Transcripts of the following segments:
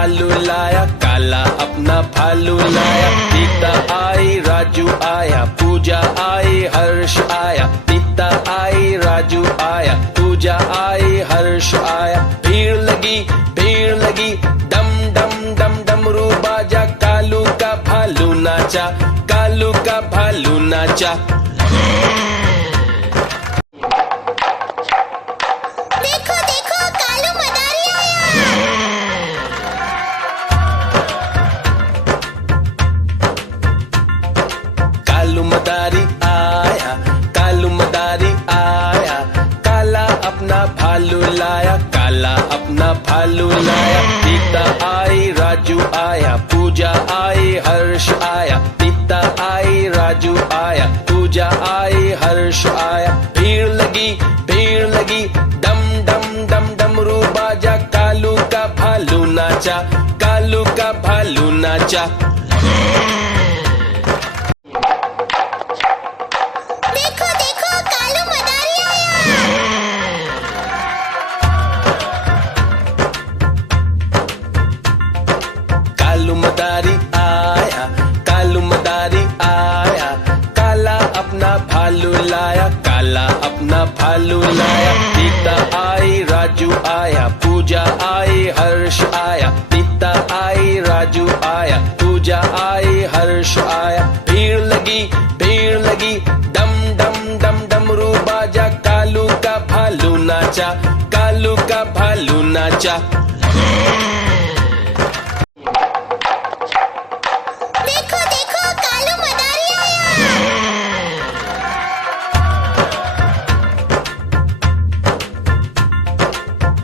भालू लाया, काला अपना भालू लाया। सीता आई, राजू आया, पूजा आई, हर्ष आया। सीता आई, राजू आया, पूजा आई, हर्ष आया। भीड़ लगी, डम डम डम डमरू बाजा। कालू का भालू नाचा, कालू का भालू नाचा। देखो देखो कालू मदारी आया। कालू मदारी आया, कालू मदारी आया। काला अपना भालू लाया, काला अपना भालू लाया। सीता आई, राजू आया, पूजा आई, हर्ष आया। सीता आई, राजू आया, पूजा आई, हर्ष आया। भीड़ लगी, डम डम डम डमरू बाजा। कालू का भालू नाचा, कालू का भालू नाचा। देखो देखो कालू मदारी आया। कालू मदारी आया, कालू मदारी आया। काला अपना भालू लाया, काला अपना भालू लाया। सीता आई, राजू आया, पूजा आई, हर्ष आया। सीता आई, राजू आया, पूजा आई, हर्ष आया। भीड़ लगी, डम डम डम डमरू बाजा। कालू का भालू नाचा, कालू का भालू नाचा। देखो देखो कालू मदारी आया।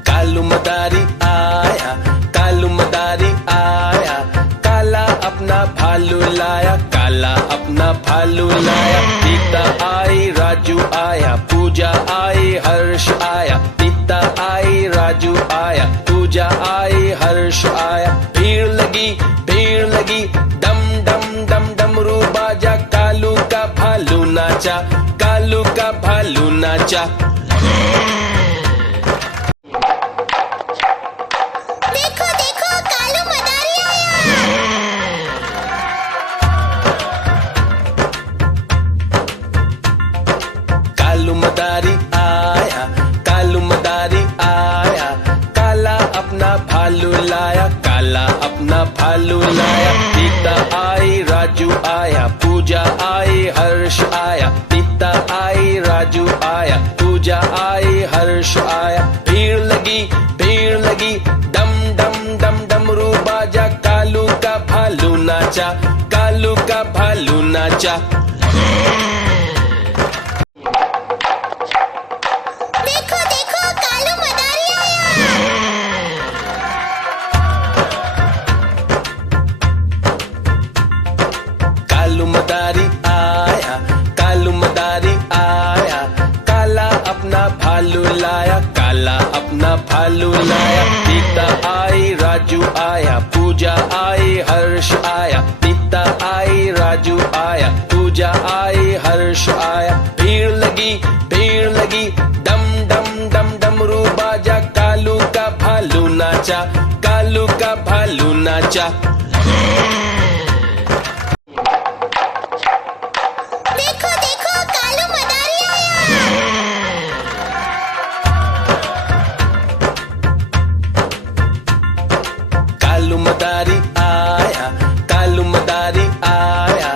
कालू मदारी आया, कालू मदारी आया। काला अपना भालू लाया, काला अपना भालू लाया। सीता आई, राजू आया, पूजा आई, हर्ष आया। सीता आई, राजू आया, पूजा आई, हर्ष आया। भीड़ लगी, डम डम डम डमरू बाजा। कालू का भालू नाचा, कालू का भालू नाचा। देखो देखो कालू मदारी आया। कालू मदारी आया, कालू मदारी आया। काला अपना भालू लाया, काला अपना भालू लाया। सीता आई, राजू आया, पूजा आई, हर्ष आया। सीता आई, राजू आया, पूजा आई, हर्ष आया। भीड़ लगी, डम डम डम डमरू बाजा। कालू का भालू नाचा, कालू का भालू नाचा। देखो देखो कालू मदारी आया। कालू मदारी आया, कालू मदारी आया। काला अपना भालू लाया, काला अपना भालू लाया। सीता आई, राजू आया, पूजा आई, हर्ष आया। सीता आई, राजू आया, पूजा आई, हर्ष आया। भीड़ लगी, डम डम डम डमरू बाजा। कालू का भालू नाचा, कालू का भालू नाचा। देखो देखो कालू मदारी आया। कालू मदारी आया, कालू मदारी आया।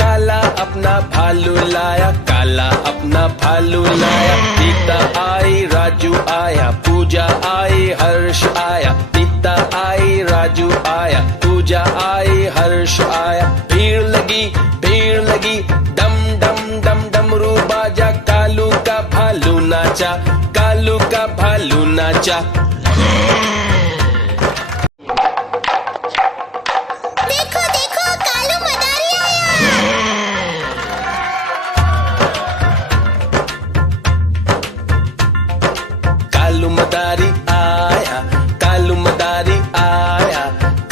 काला अपना भालू लाया, काला अपना भालू लाया। सीता आई, राजू आया, पूजा आई, हर्ष आया। सीता आई, राजू आया, पूजा आई, हर्ष आया। भीड़ लगी, डम डम डम डमरू बाजा। कालू का भालू नाचा, कालू का भालू नाचा। देखो देखो कालू मदारी आया। कालू मदारी आया, कालू मदारी आया।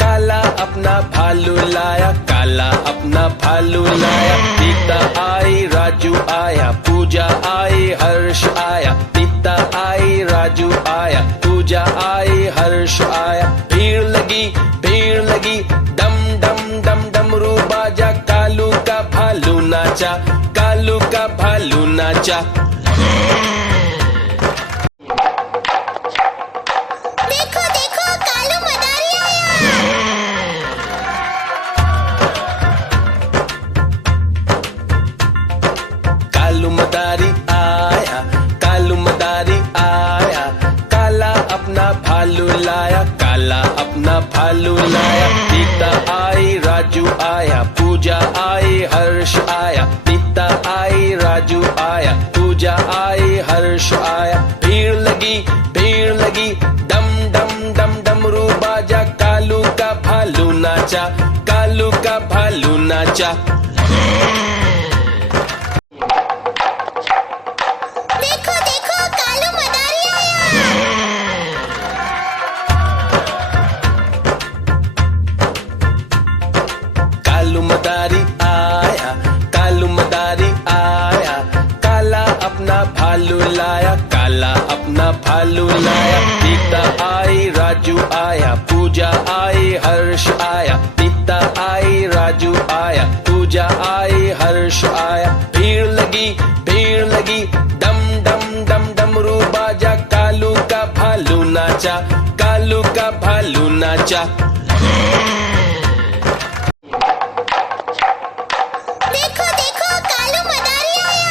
काला अपना भालू लाया, काला अपना भालू लाया। सीता आई, राजू आया, पूजा आई, हर्ष आया। सीता आई, राजू आया, पूजा आई, हर्ष आया। भीड़ लगी, भीड़ लगी, डम डम डम डमरू बाजा, कालू का भालू नाचा, कालू का भालू नाचा। देखो देखो कालू मदारी आया। कालू मदारी आया, कालू मदारी आया, काला अपना भालू लाया, काला अपना भालू लाया। सीता आई, राजू आया, पूजा आई, हर्ष आया, सीता आई, राजू आया, पूजा आई, हर्ष आया। भीड़ लगी, डम डम डम डमरू बाजा, कालू का भालू नाचा, कालू का भालू नाचा। देखो देखो कालू मदारी आया। कालू मदारी आया, कालू मदारी आया, काला अपना भालू लाया, काला अपना भालू लाया। सीता आई, राजू आया, पूजा आई, हर्ष आया, सीता आई, राजू आया, पूजा आई, हर्ष आया। भीड़ लगी, डम डम डम डमरू बाजा, कालू का भालू नाचा, कालू का भालू नाचा। देखो देखो कालू मदारी आया।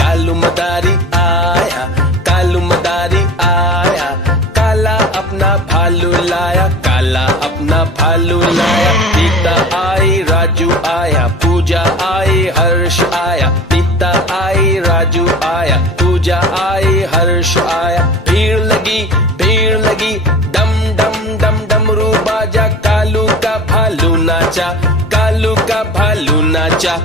कालू मदारी आया, कालू मदारी आया, काला अपना भालू लाया, काला अपना भालू लाया। सीता आई, राजू आया, पूजा आई, हर्ष आया, सीता आई, राजू आया, पूजा आई, हर्ष आया। भीड़ लगी, डम डम डम डमरू बाजा, कालू का भालू नाचा, कालू का भालू नाचा।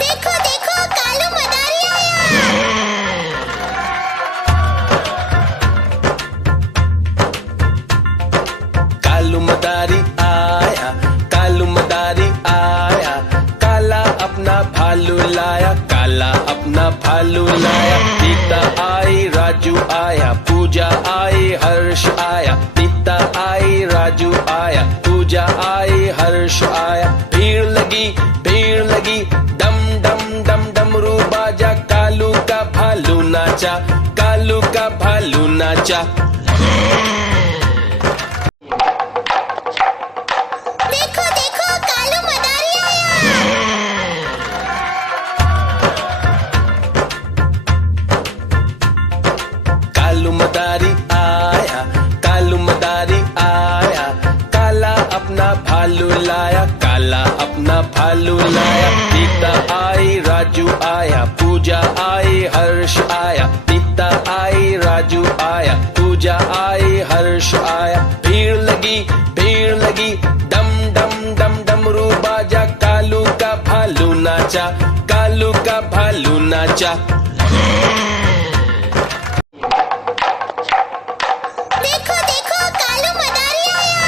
देखो देखो कालू मदारी आया। कालू मदारी आया, कालू मदारी आया, काला अपना भालू लाया, काला अपना भालू लाया। सीता आई, राजू आया, पूजा आई, हर्ष आया, सीता आई, राजू आया, पूजा आई, हर्ष आया। भीड़ लगी, डम डम डम डमरू बाजा, कालू का भालू नाचा, कालू का भालू नाचा। देखो देखो कालू मदारी आया। कालू मदारी आया, कालू मदारी आया, काला अपना भालू लाया, काला अपना भालू लाया। सीता आई, राजू आया, पूजा आई, हर्ष आया, सीता आई, राजू आया, पूजा आई, हर्ष आया। भीड़ लगी, डम डम डम डमरू बाजा, कालू का भालू नाचा, कालू का भालू नाचा। देखो देखो कालू मदारी आया।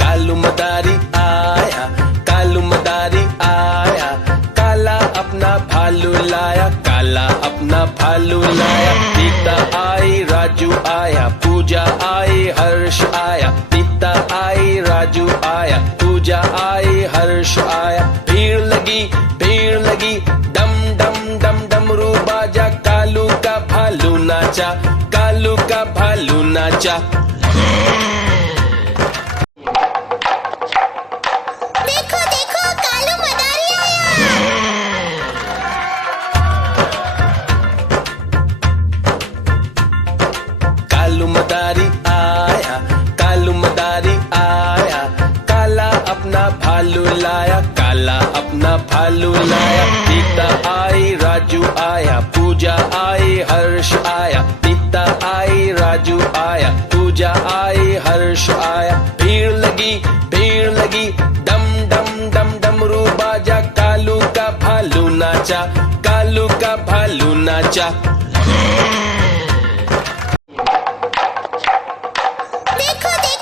कालू मदारी आया, कालू मदारी आया, काला अपना भालू लाया, काला अपना भालू लाया। सीता आई, राजू आया, पूजा आई, हर्ष आया, सीता आई, राजू आया, पूजा आई, हर्ष आया। भीड़ लगी, डम डम डम डमरू बाजा, कालू का भालू नाचा, कालू का भालू नाचा। देखो देखो कालू मदारी आया। कालू मदारी आया, कालू मदारी आया, काला अपना भालू लाया, काला अपना भालू लाया। सीता आई, राजू आया, पूजा आई, हर्ष आया, सीता आई, राजू आया, पूजा आई, हर्ष आया। भीड़ लगी, डम डम डम डमरू बाजा, कालू का भालू नाचा, कालू का भालू नाचा। देखो देखो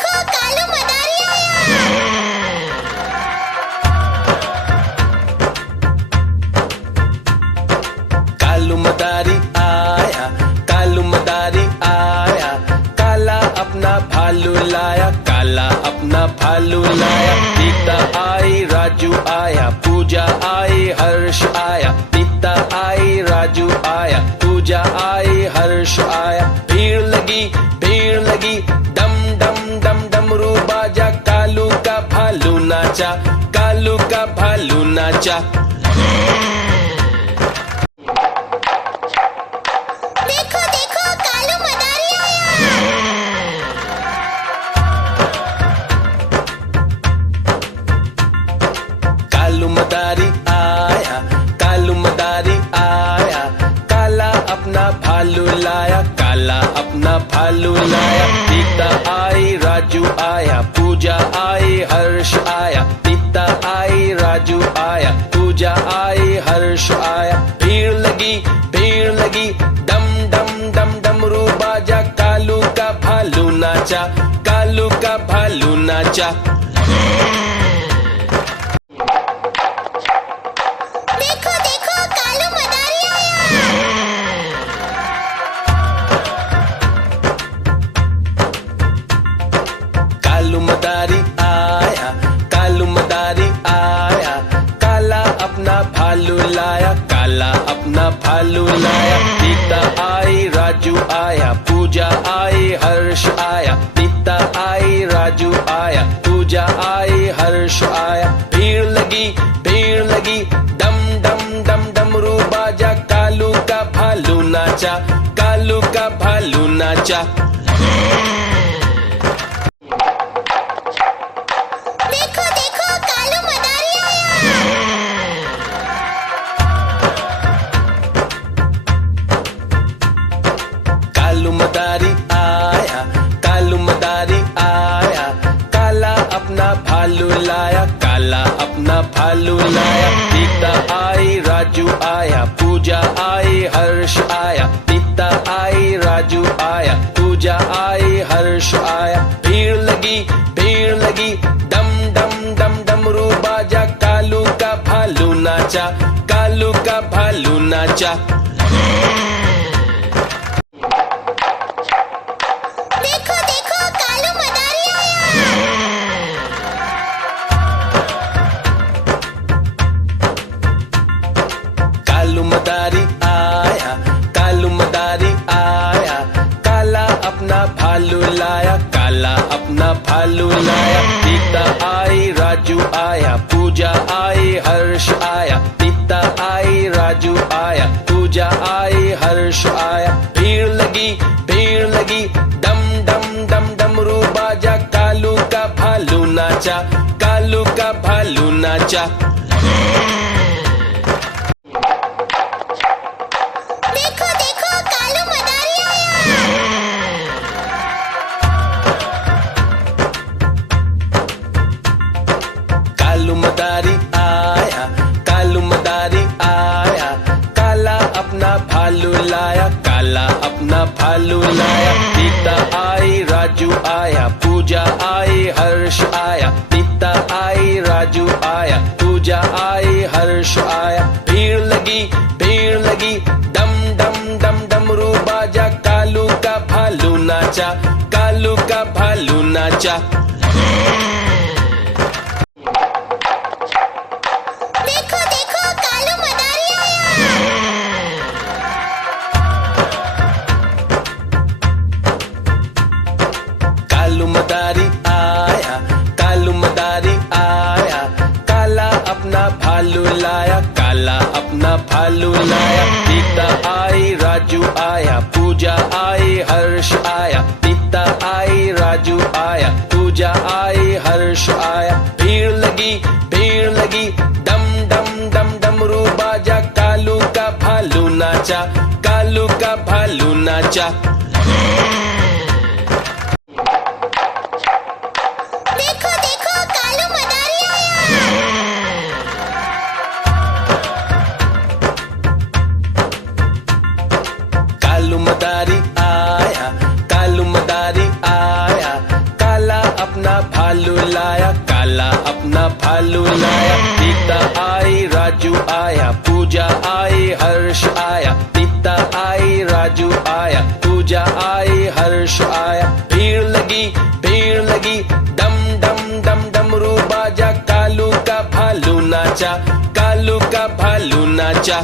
अपना भालू लाया, काला अपना भालू लाया। गीता आई, राजू आया, पूजा आई, हर्ष आया। गीता आई, राजू आया, पूजा आई, हर्ष आया। भीड़ लगी, डम डम डम डमरू बाजा। कालू का भालू नाचा, कालू का भालू नाचा। देखो देखो कालू मदारी आया। कालू मदारी आया, कालू मदारी आया। काला अपना भालू लाया, काला अपना भालू लाया। गीता आई, राजू आया, पूजा आई, हर्ष आया। गीता आई, राजू आया, पूजा आई, हर्ष आया। भीड़ लगी, डम डम डम डमरू बाजा। कालू का भालू नाचा, कालू का भालू नाचा। देखो देखो कालू मदारी आया। कालू मदारी आया, कालू मदारी आया। काला अपना भालू लाया, काला अपना भालू लाया। गीता आई, राजू आया, पूजा आई, हर्ष आया। गीता आई, राजू आया, पूजा आई, हर्ष आया। भीड़ लगी, डम डम डम डमरू बाजा। कालू का भालू नाचा, कालू का भालू नाचा। देखो देखो कालू मदारी आया। कालू मदारी आया, कालू मदारी आया। काला अपना भालू लाया, काला अपना भालू लाया। गीता आई, राजू आया, पूजा आई, हर्ष आया। गीता आई, राजू आया, पूजा आई, हर्ष आया। भीड़ लगी, डम डम डम डमरू बाजा। कालू का भालू नाचा, कालू का भालू नाचा। देखो देखो कालू मदारी आया। कालू मदारी आया, कालू मदारी आया। काला अपना भालू लाया, काला अपना भालू लाया। गीता आई, राजू आया, पूजा आई, हर्ष आया। गीता आई, राजू आया, पूजा आई, हर्ष आया। भीड़ लगी, डम डम डम डमरू बाजा। कालू का भालू नाचा, कालू का भालू नाचा। देखो देखो कालू मदारी आया। कालू मदारी आया, कालू मदारी आया। काला अपना भालू लाया, काला अपना भालू लाया। गीता आई, राजू आया, पूजा आई, हर्ष आया। गीता आई, राजू आया, पूजा आई, हर्ष आया। भीड़ लगी, डम डम डम डमरू बाजा। कालू का भालू नाचा, कालू का भालू नाचा। देखो देखो कालू मदारी आया। कालू मदारी आया, कालू मदारी आया। काला अपना भालू लाया, काला अपना भालू लाया। गीता आई, राजू आया, पूजा आई, हर्ष आया। गीता आई, राजू आया, पूजा आई, हर्ष आया। भीड़ लगी, डम डम डम डमरू बाजा। कालू का भालू नाचा, कालू का भालू नाचा। देखो देखो कालू मदारी आया। कालू मदारी आया, कालू मदारी आया। काला अपना भालू लाया, काला अपना भालू लाया। गीता आई, राजू आया, पूजा आई, हर्ष आया। गीता आई, राजू आया, पूजा आई, हर्ष आया। भीड़ लगी भीड़ लगी, डम डम डम डमरू बाजा, कालू का भालू नाचा, कालू का भालू नाचा।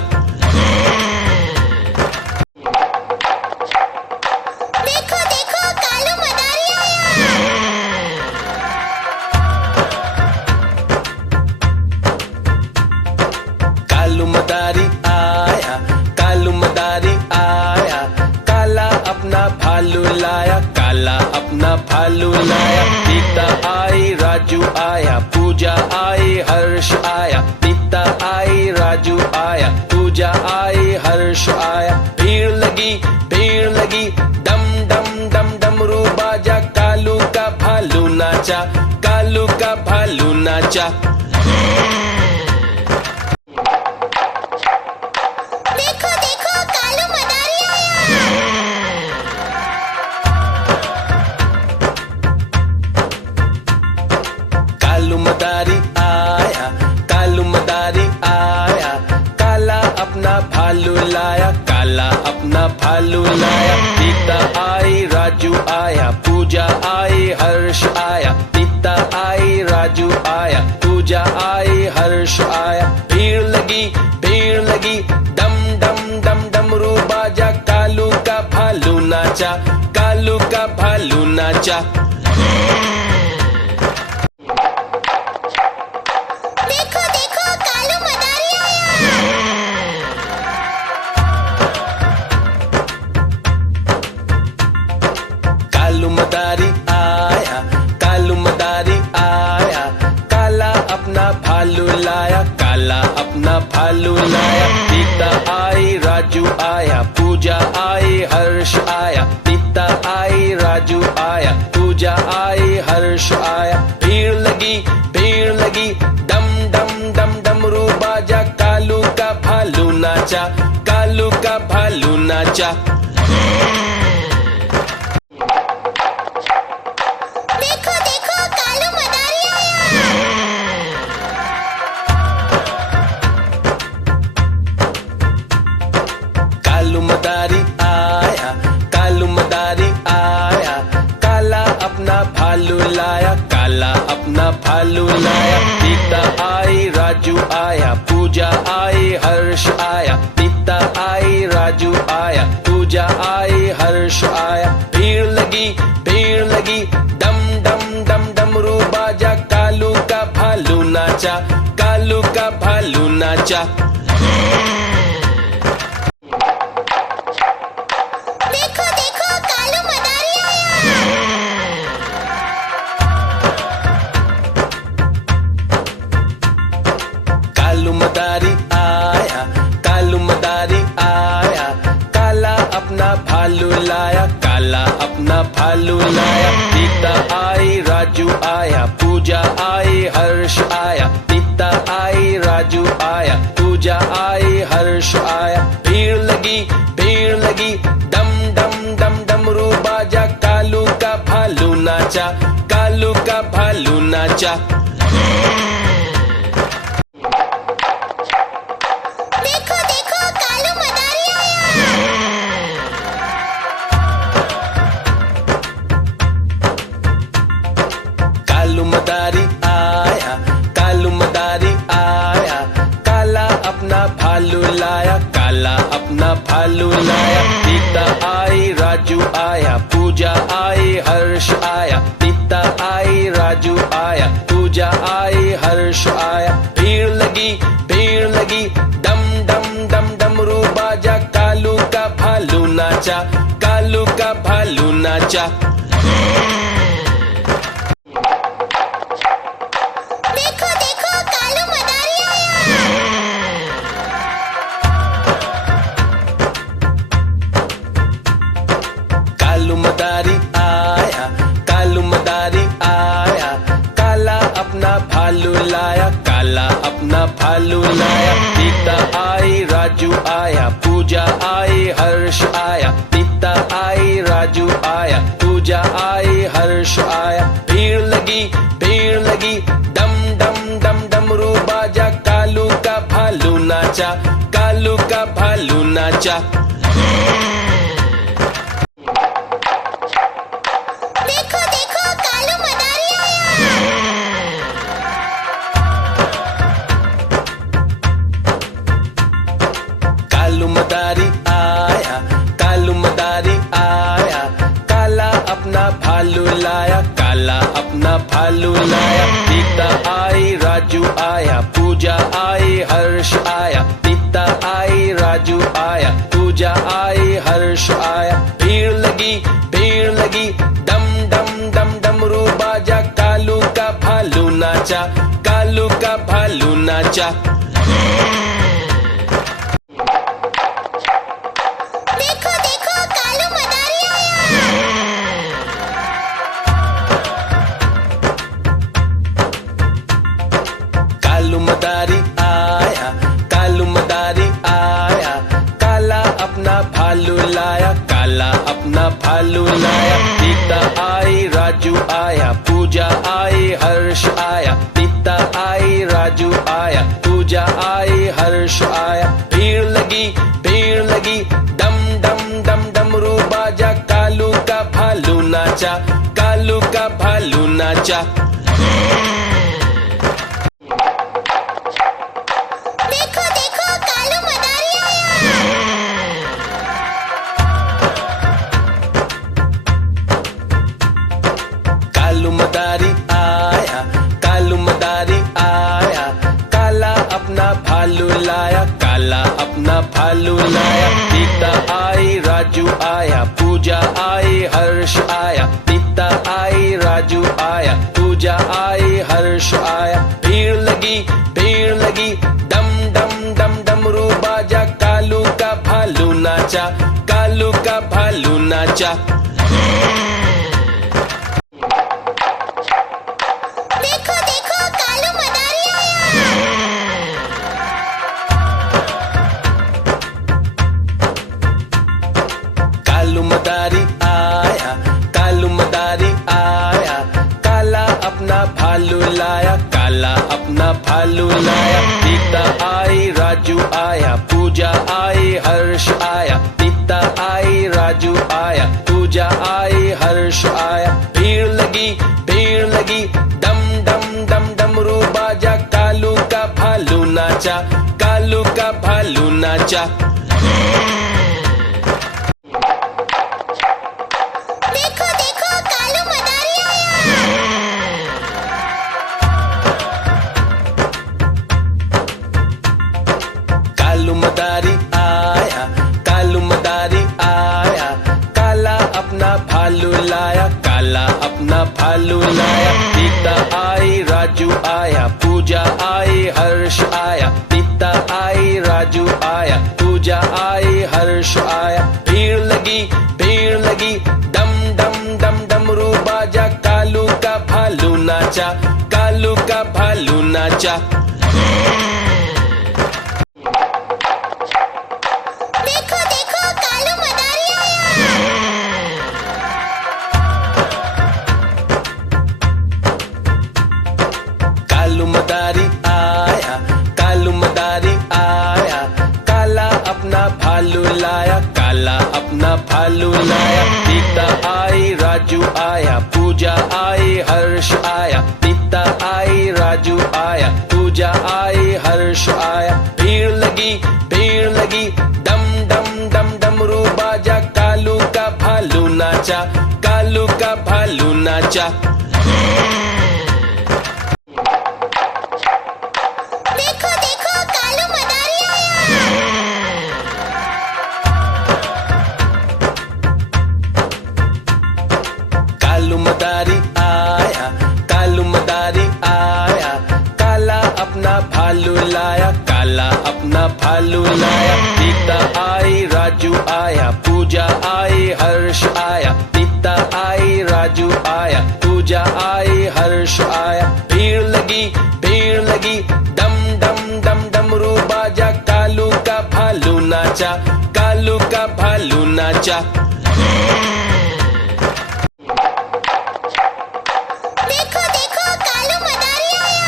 देखो देखो कालू मदारी आया। कालू मदारी आया, कालू मदारी आया, काला अपना भालू लाया, काला अपना भालू लाया। सीता आई राजू आया, पूजा आई हर्ष आया, सीता आई राजू आया, पूजा आई हर्ष आया। भीड़ लगी डम डम डम डमरू बाजा, कालू का भालू नाचा, कालू का भालू नाचा। देखो देखो कालू मदारी आया। कालू मदारी आया, कालू मदारी आया, काला अपना भालू लाया, काला अपना भालू लाया। सीता आई राजू आया, पूजा आई हर्ष आया, सीता आई राजू आया, पूजा आई हर्ष आया। भीड़ लगी डम डम डम डमरू बाजा, कालू का भालू नाचा, कालू का भालू नाचा। देखो देखो कालू मदारी आया। कालू मदारी आया, कालू मदारी आया, काला अपना भालू लाया, काला अपना भालू लाया। सीता आई राजू आया, पूजा आई हर्ष आया, सीता आई राजू आया, पूजा आई हर्ष आया। भीड़ लगी डम डम डम डमरू बाजा, कालू का भालू नाचा, कालू का भालू नाचा। देखो देखो कालू मदारी आया। कालू मदारी आया, कालू मदारी आया, काला अपना भालू लाया, काला अपना भालू लाया। सीता आई राजू आया, पूजा आई हर्ष आया, सीता आई राजू आया, पूजा आई हर्ष आया। भीड़ लगी डम डम डम डमरू बाजा, कालू का भालू नाचा, कालू का भालू नाचा। देखो देखो कालू मदारी आया। कालू मदारी आया, कालू मदारी आया, काला अपना भालू लाया, काला अपना भालू लाया। सीता आई राजू आया, पूजा आई हर्ष आया, सीता आई राजू आया, पूजा आई हर्ष आया। भीड़ लगी डम डम डम डमरू बाजा, कालू का भालू नाचा, कालू का भालू नाचा। देखो देखो कालू मदारी आया। कालू मदारी आया, कालू मदारी आया, काला अपना भालू लाया, काला अपना भालू लाया। सीता आई राजू आया, पूजा आई हर्ष आया, सीता आई राजू आया, पूजा आई हर्ष आया। भीड़ लगी डम डम डम डमरू बाजा, कालू का भालू नाचा, कालू का भालू नाचा। देखो देखो कालू मदारी आया। कालू मदारी आया, कालू मदारी आया, काला अपना भालू लाया, काला अपना भालू लाया। सीता आई राजू आया, पूजा आई हर्ष आया, सीता आई राजू आया, पूजा आई हर्ष आया। भीड़ लगी डम डम डम डमरू बाजा, कालू का भालू नाचा, कालू का भालू नाचा। देखो देखो भालू लाया, काला अपना भालू लाया। सीता आई, राजू आया, पूजा आई, हर्ष आया। सीता आई, राजू आया, पूजा आई, हर्ष आया। भीड़ लगी, डम डम डम डमरू बाजा। कालू का भालू नाचा, कालू का भालू नाचा। देखो देखो कालू मदारी आया। कालू मदारी आया, कालू मदारी आया। काला अपना भालू लाया, काला अपना भालू लाया। सीता आई, राजू आया, पूजा आई, हर्ष आया। सीता आई, राजू आया, पूजा आई, हर्ष आया। भीड़ लगी, डम डम डम डमरू बाजा। कालू का भालू नाचा, कालू का भालू नाचा। देखो देखो कालू मदारी आया। कालू मदारी आया, कालू मदारी आया। काला अपना भालू लाया, काला अपना भालू लाया। सीता आई, राजू आया, पूजा आई, हर्ष आया। सीता आई, राजू आया, पूजा आई, हर्ष आया। भीड़ लगी, डम डम डम डमरू बाजा। कालू का भालू नाचा, कालू का भालू नाचा। देखो देखो कालू मदारी आया। कालू मदारी आया, कालू मदारी आया। काला अपना भालू लाया, काला अपना भालू लाया। सीता आई, राजू आया, पूजा आई, हर्ष आया। सीता आई, राजू आया, पूजा आई, हर्ष आया। भीड़ लगी, डम डम डम डमरू बाजा। कालू का भालू नाचा, कालू का भालू नाचा। देखो देखो कालू मदारी आया। कालू मदारी आया, कालू मदारी आया। काला अपना भालू लाया, काला अपना भालू लाया। सीता आई, राजू आया, पूजा आई, हर्ष आया। सीता आई, राजू आया, पूजा आई, हर्ष आया। भीड़ लगी, डम डम डम डमरू बाजा। कालू का भालू नाचा, कालू का भालू नाचा। देखो देखो कालू मदारी आया। कालू मदारी आया, कालू मदारी आया। काला अपना भालू लाया, काला अपना भालू लाया। सीता आई, राजू आया, पूजा आई, हर्ष आया। सीता आई, राजू आया, पूजा आई, हर्ष आया। भीड़ लगी, डम डम डम डमरू बाजा। कालू का भालू नाचा, कालू का भालू नाचा। देखो देखो कालू मदारी आया। कालू मदारी आया, कालू मदारी आया। काला अपना भालू लाया, काला अपना भालू लाया। सीता आई, राजू आया, पूजा आई, हर्ष आया। सीता आई, राजू आया, पूजा आई, हर्ष आया। भीड़ लगी, डम डम डम डमरू बाजा। कालू का भालू नाचा, कालू का भालू नाचा। देखो देखो कालू मदारी आया।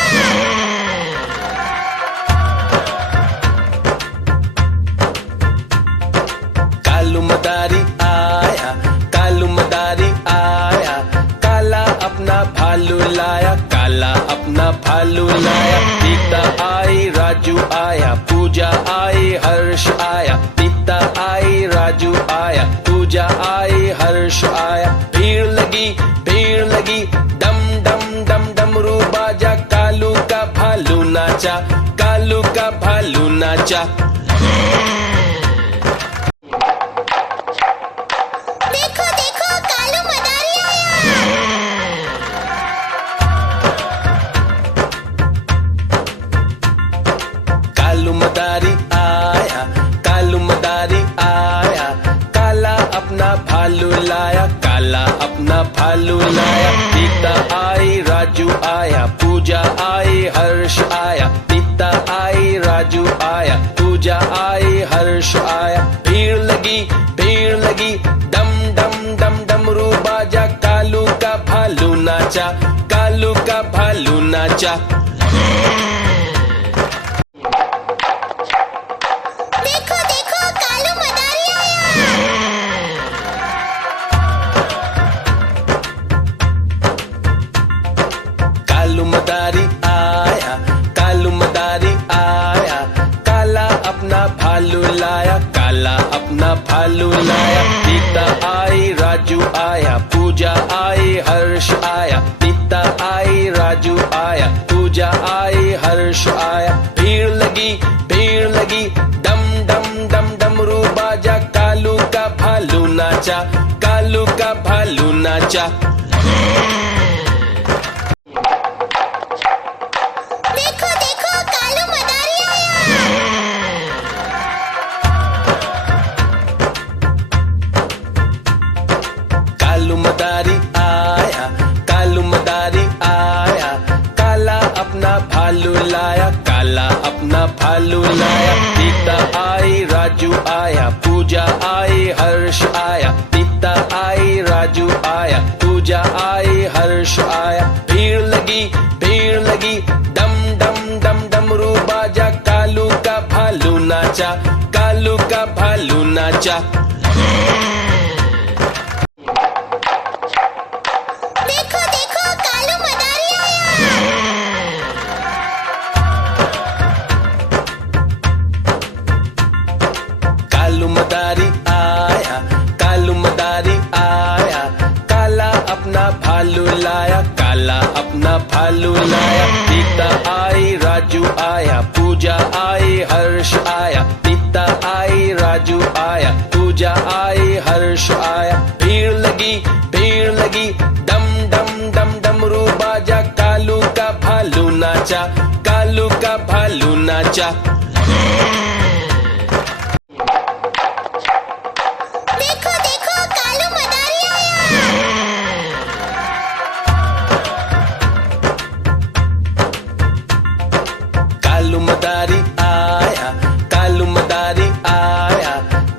कालू मदारी आया, कालू मदारी आया। काला अपना भालू लाया, काला अपना भालू लाया। सीता आई, राजू आया, पूजा आई, हर्ष आया। सीता आई, राजू आया, पूजा आई, हर्ष आया। भीड़ भीड़ लगी, डम डम डम डमरू बाजा, कालू का भालू नाचा, कालू का भालू नाचा। देखो देखो कालू मदारी आया। कालू मदारी आया, कालू मदारी आया, काला अपना भालू लाया, काला अपना भालू लाया। सीता आई, राजू आया, पूजा आई, हर्ष आया, सीता आई, राजू आया, पूजा आई, हर्ष आया। भीड़ लगी, डम डम डम डमरू बाजा, कालू का भालू नाचा, कालू का भालू नाचा। देखो देखो कालू मदारी आया। कालू मदारी आया, कालू मदारी आया, काला अपना भालू लाया, काला अपना भालू लाया। सीता आई, राजू आया, पूजा आई, हर्ष आया, सीता आई, राजू आया, पूजा आई, हर्ष आया। भीड़ लगी, डम डम डम डमरू बाजा, कालू का भालू नाचा, कालू का भालू नाचा। देखो देखो कालू मदारी आया। कालू मदारी आया, कालू मदारी आया, काला अपना भालू लाया, काला अपना भालू लाया। सीता आई, राजू आया, पूजा आई, हर्ष आया, सीता आई, राजू आया, पूजा आई, हर्ष आया। भीड़ लगी, डम डम डम डमरू बाजा, कालू का भालू नाचा, कालू का भालू नाचा। देखो देखो कालू मदारी आया। कालू मदारी आया, कालू मदारी आया, काला अपना भालू लाया, काला अपना भालू लाया। सीता आई, राजू आया, पूजा आई, हर्ष आया, सीता आई, राजू आया, पूजा आई, हर्ष आया। भीड़ लगी, डम डम डम डमरू बाजा, कालू का भालू नाचा, कालू का भालू नाचा। देखो देखो कालू मदारी आया। कालू मदारी आया, कालू मदारी आया,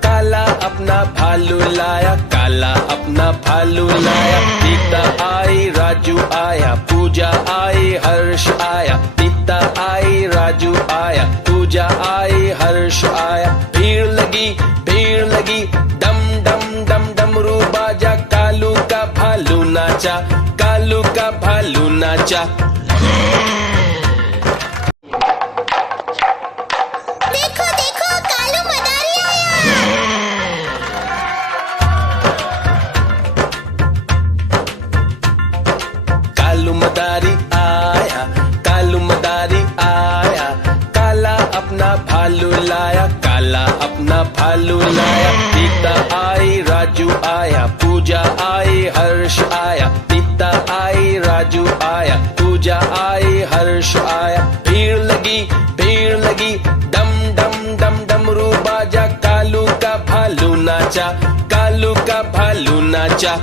काला अपना भालू लाया, काला अपना भालू लाया। सीता आई, राजू आया, पूजा आई, हर्ष आया, सीता आई, राजू आया, पूजा आई, हर्ष आया। भीड़ लगी, डम डम डम डमरू बाजा, कालू का भालू नाचा, कालू का भालू नाचा। देखो देखो कालू मदारी आया। कालू मदारी आया, कालू मदारी आया, काला अपना भालू लाया, काला अपना भालू लाया। सीता आई, राजू आया, पूजा आई, हर्ष आया, सीता आई, राजू आया, पूजा आई, हर्ष आया। भीड़ लगी, डम डम डम डमरू बाजा, कालू का भालू नाचा, कालू का भालू नाचा।